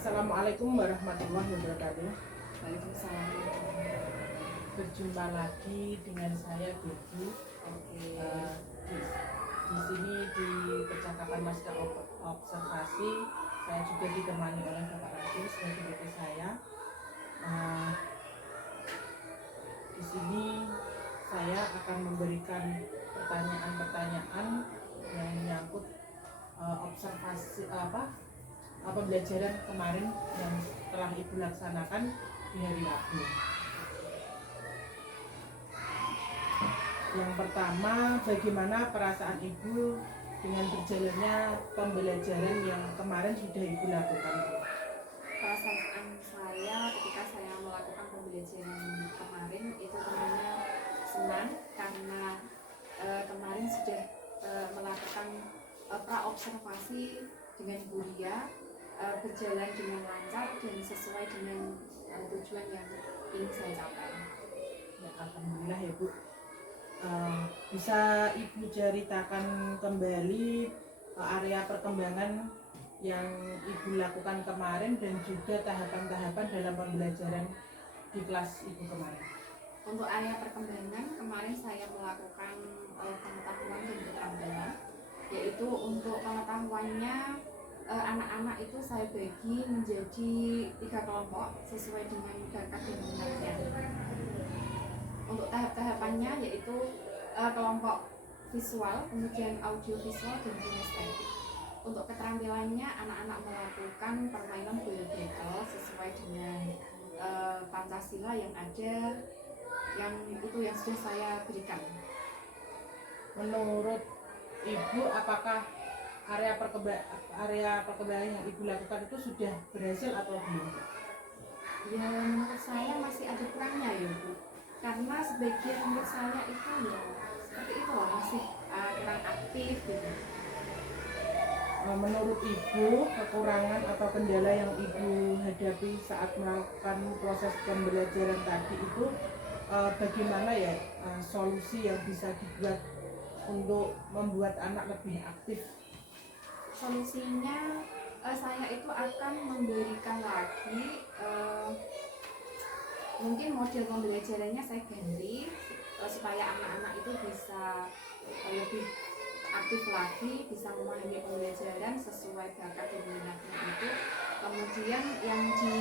Assalamualaikum warahmatullahi wabarakatuh. Waalaikumsalam. Berjumpa lagi dengan saya Becky. Oke. Di sini di percakapan pasca observasi saya juga ditemani oleh Bapak Rasul sebagai BP saya. Di sini saya akan memberikan pertanyaan-pertanyaan yang menyangkut observasi pembelajaran kemarin yang telah Ibu laksanakan di hari Rabu. Yang pertama, bagaimana perasaan Ibu dengan berjalannya pembelajaran yang kemarin sudah Ibu lakukan? Perasaan saya ketika saya melakukan pembelajaran kemarin itu tentunya senang karena kemarin sudah melakukan pra-observasi dengan Bu Ria, berjalan dengan lancar dan sesuai dengan tujuan yang ingin saya capai. Ya, alhamdulillah ya Bu. Bisa Ibu ceritakan kembali area perkembangan yang Ibu lakukan kemarin dan juga tahapan-tahapan dalam pembelajaran di kelas Ibu kemarin. Untuk area perkembangan kemarin saya melakukan pengetahuan dan keterampilan, yaitu untuk pengetahuannya anak-anak itu saya bagi menjadi 3 kelompok sesuai dengan bakat dan minatnya. Untuk tahap-tahapannya yaitu kelompok visual, kemudian audio visual dan kinestetik. Untuk keterampilannya anak-anak melakukan permainan bola bekel sesuai dengan Pancasila yang ada, yang sudah saya berikan. Menurut Ibu, apakah area perkembangan yang Ibu lakukan itu sudah berhasil atau belum? Ya, menurut saya masih ada kurangnya ya Bu, karena sebagian murid saya itu ya seperti itu loh, masih kurang aktif gitu. Menurut Ibu, kekurangan atau kendala yang Ibu hadapi saat melakukan proses pembelajaran tadi itu bagaimana ya solusi yang bisa dibuat untuk membuat anak lebih aktif? Solusinya saya itu akan memberikan lagi mungkin model pembelajarannya saya ganti supaya anak-anak itu bisa lebih aktif lagi, bisa memahami pembelajaran sesuai bakat dan minatnya itu. Kemudian yang di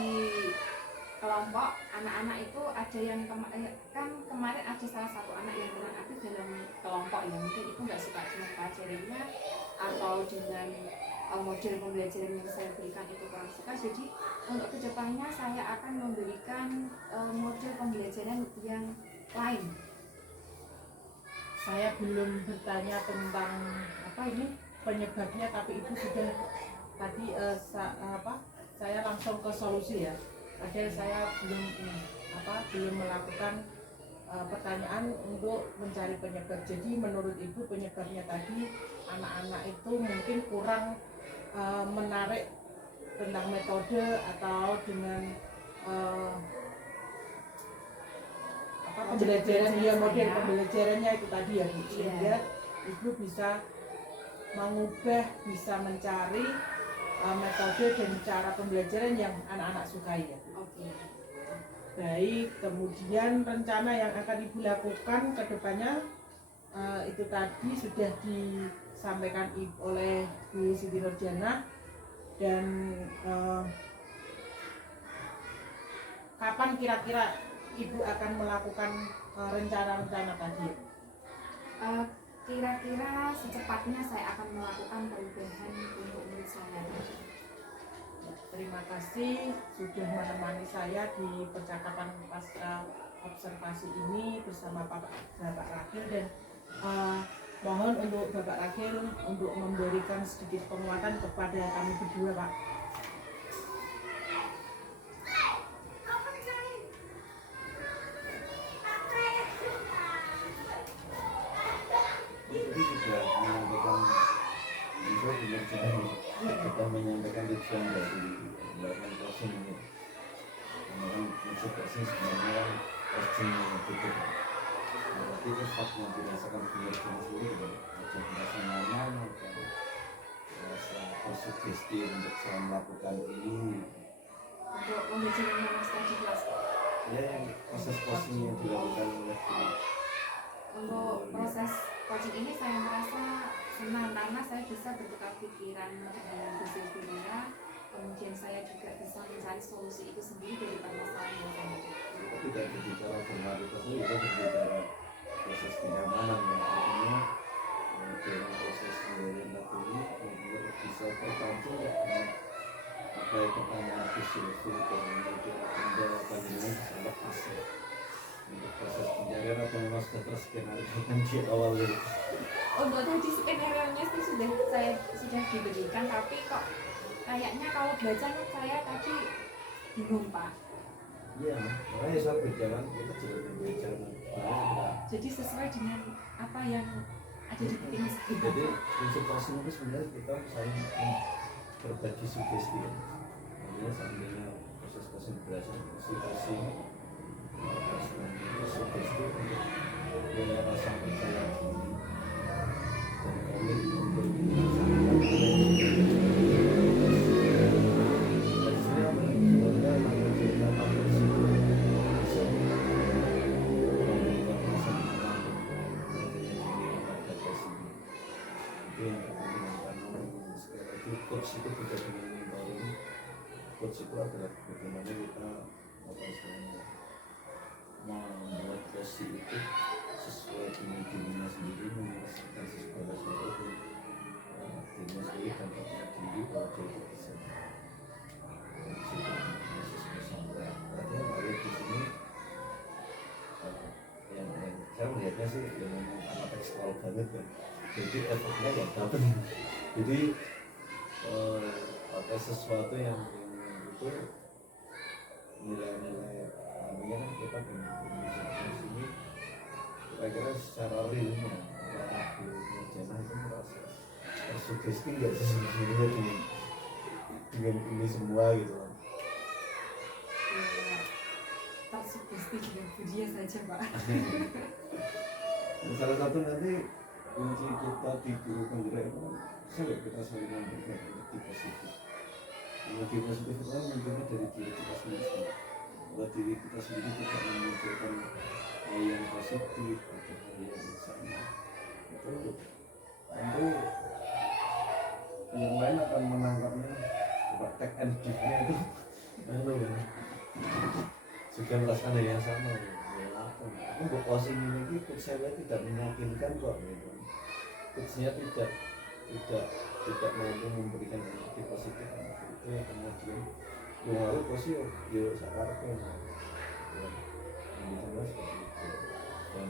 kelompok anak-anak itu ada yang kan kemarin ada salah satu anak yang kurang aktif dalam kelompok ya, mungkin itu nggak suka dengan pelajarannya atau dengan model pembelajaran yang saya berikan itu kurang suka. Jadi untuk kedepannya saya akan memberikan model pembelajaran yang lain. Saya belum bertanya tentang penyebabnya, tapi Ibu sudah tadi saya langsung ke solusi ya. Padahal saya belum melakukan pertanyaan untuk mencari penyebab. Jadi menurut Ibu penyebabnya tadi anak-anak itu mungkin kurang menarik tentang metode atau dengan pembelajaran dia, model pembelajarannya itu tadi ya Bu. Sehingga Ibu bisa mengubah, bisa mencari metode dan cara pembelajaran yang anak-anak sukai ya Bu. Oke. Baik, kemudian rencana yang akan Ibu lakukan ke depannya itu tadi sudah disampaikan oleh Bu Siti Nurjana. Dan kapan kira-kira Ibu akan melakukan rencana-rencana tadi? Kira-kira secepatnya saya akan melakukan perubahan untuk murid saya. Terima kasih sudah menemani saya di percakapan pasca observasi ini bersama Bapak Rakhil, dan mohon untuk Bapak Rakhil untuk memberikan sedikit penguatan kepada kami berdua, Pak. Jadi sudah menyampaikan kita menyampaikan tujuan dari melakukan coaching ini. Kemudian maksud coaching sebenarnya kan coaching tutup. Berarti itu saat yang dirasakan belajar sendiri, ada merasa nyaman, ada merasa sugesti untuk saya melakukan ini. untuk pembelajaran mas tadi kelas. Ya, yang proses coaching yang dilakukan oleh guru. Untuk proses coaching ini saya merasa senang karena saya bisa bertukar pikiran dengan Bu Sylvia, kemudian saya juga bisa mencari solusi itu sendiri dari permasalahan yang saya hadapi. Kita tidak berbicara formalitas, kita berbicara proses kenyamanan yang artinya dalam proses pembelajaran tadi membuat bisa terpancing dengan apa yang pertanyaan aku Sylvia kemudian anda panjenengan bisa lepas ya untuk proses pencarian atau memang sudah terskenario kan di awal itu. Untuk tadi skenario nya sih sudah diberikan, tapi kok kayaknya kalau baca menurut saya tadi bingung Pak. Iya, makanya saat berjalan kita juga berbicara Jadi sesuai dengan apa yang ada di pikiran saya. jadi prinsip coaching itu sebenarnya kita saling berbagi sugesti ya. Artinya seandainya proses coaching belajar sugesti sugesti untuk punya rasa percaya diri dan komit untuk coach itu tidak dengan mentoring. Coach itu adalah bagaimana kita apa istilahnya membuat posisi itu sesuai dengan dirinya sendiri, menyelesaikan segala sesuatu dirinya sendiri dan percaya diri bahwa dia itu bisa. Dan di situ proses bersama. Artinya kalau di sini yang saya melihatnya sih yang memang anak ekspor banget kan. Jadi efeknya nggak dapat. Jadi apa sesuatu yang itu nilai-nilai kan kita dengan di sini kira-kira secara realnya aku ngerjain itu merasa tersugesti nggak sih sebenarnya dengan ini semua gitu loh. Tersugesti dengan dia saja Pak. Salah satu nanti kunci kita di guru penggerak itu sampai kita saling memberikan energi positif. Energi positif itu kan munculnya dari diri kita sendiri. Kalau diri kita sendiri tidak memunculkan hal yang positif atau hal yang sama, itu tentu yang lain akan menangkapnya take and give-nya itu sudah merasakan hal yang sama. Aku buat posing ini saya tidak meyakinkan kok gitu. Coachnya tidak mampu memberikan energi positif itu yang kemudian pengaruh posisi yo sakarpe misalnya seperti itu. Dan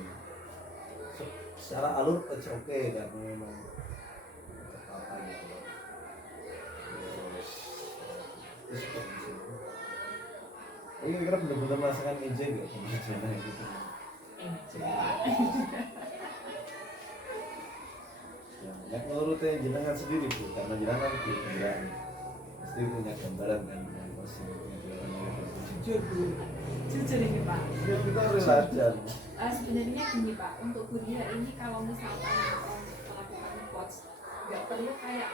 secara alur oke karena memang apa gitu terus seperti itu. Ini kira benar-benar merasakan enjoy gak sama sejarah gitu. Ya, menurutnya jenengan sendiri Bu, karena jenengan di kendaraan pasti punya gambaran kan yang pasti Jujur Bu, jujur ini Pak. ya kita harus sadar. Sebenarnya gini Pak, untuk kuliah ini kalau misalkan melakukan coach nggak perlu kayak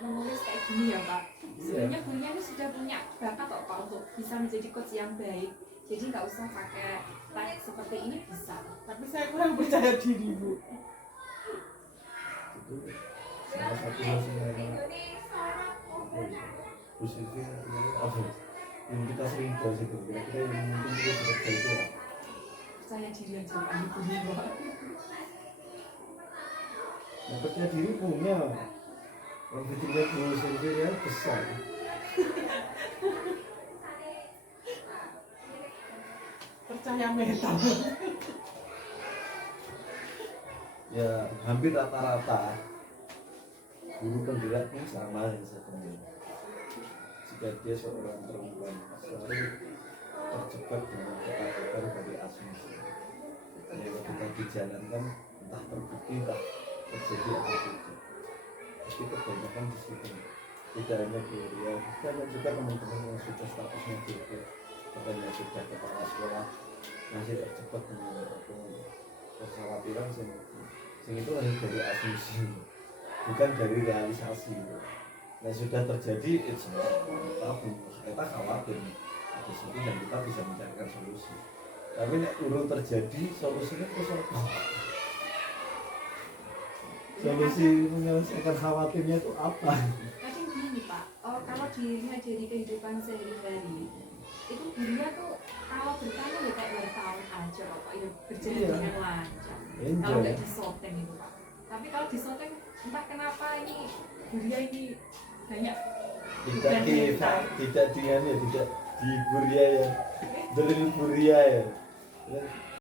menulis kayak gini ya Pak. Sebenarnya kuliah ini sudah punya bakat kok Pak untuk bisa menjadi coach yang baik. Jadi nggak usah pakai tag seperti ini bisa. Tapi saya kurang percaya diri Bu. Itu salah satu hal yang positif apa yang kita sering bahas itu kira-kira yang mungkin kita bekerja itu Percaya diri aja Pak, ini kuliah Pak. yang percaya diri punya orang ketika dulu sendiri ya besar Percaya meta. ya hampir rata-rata guru penggerak pun sama yang sebenarnya. Jika dia seorang perempuan selalu terjebak dengan ketakutan dari asumsi yang ketika dijalankan entah terbukti entah terjadi atau tidak. Tapi kebanyakan di situ tidak hanya Gloria, banyak juga teman-teman yang sudah statusnya juga katanya sudah kepala sekolah masih terjebak dengan kekhawatiran sing itu hanya dari asumsi bukan dari realisasi. Nah sudah terjadi itu tabung kita khawatir di situ dan kita bisa mencarikan solusi. Tapi nek urung terjadi solusinya terus apa? Solusi menyelesaikan khawatirnya itu apa? Kadang gini Pak, kalau dilihat dari kehidupan sehari-hari itu dunia tuh kalau bertanya ya kayak wartawan aja Pak, ya berjalan Iya. dengan lancar. Enjoy. Kalau nggak disoteng itu Pak. Tapi kalau disoteng entah kenapa ini dunia ini banyak Tidak di tidak dengan ya tidak dihibur ya, dari buria ya.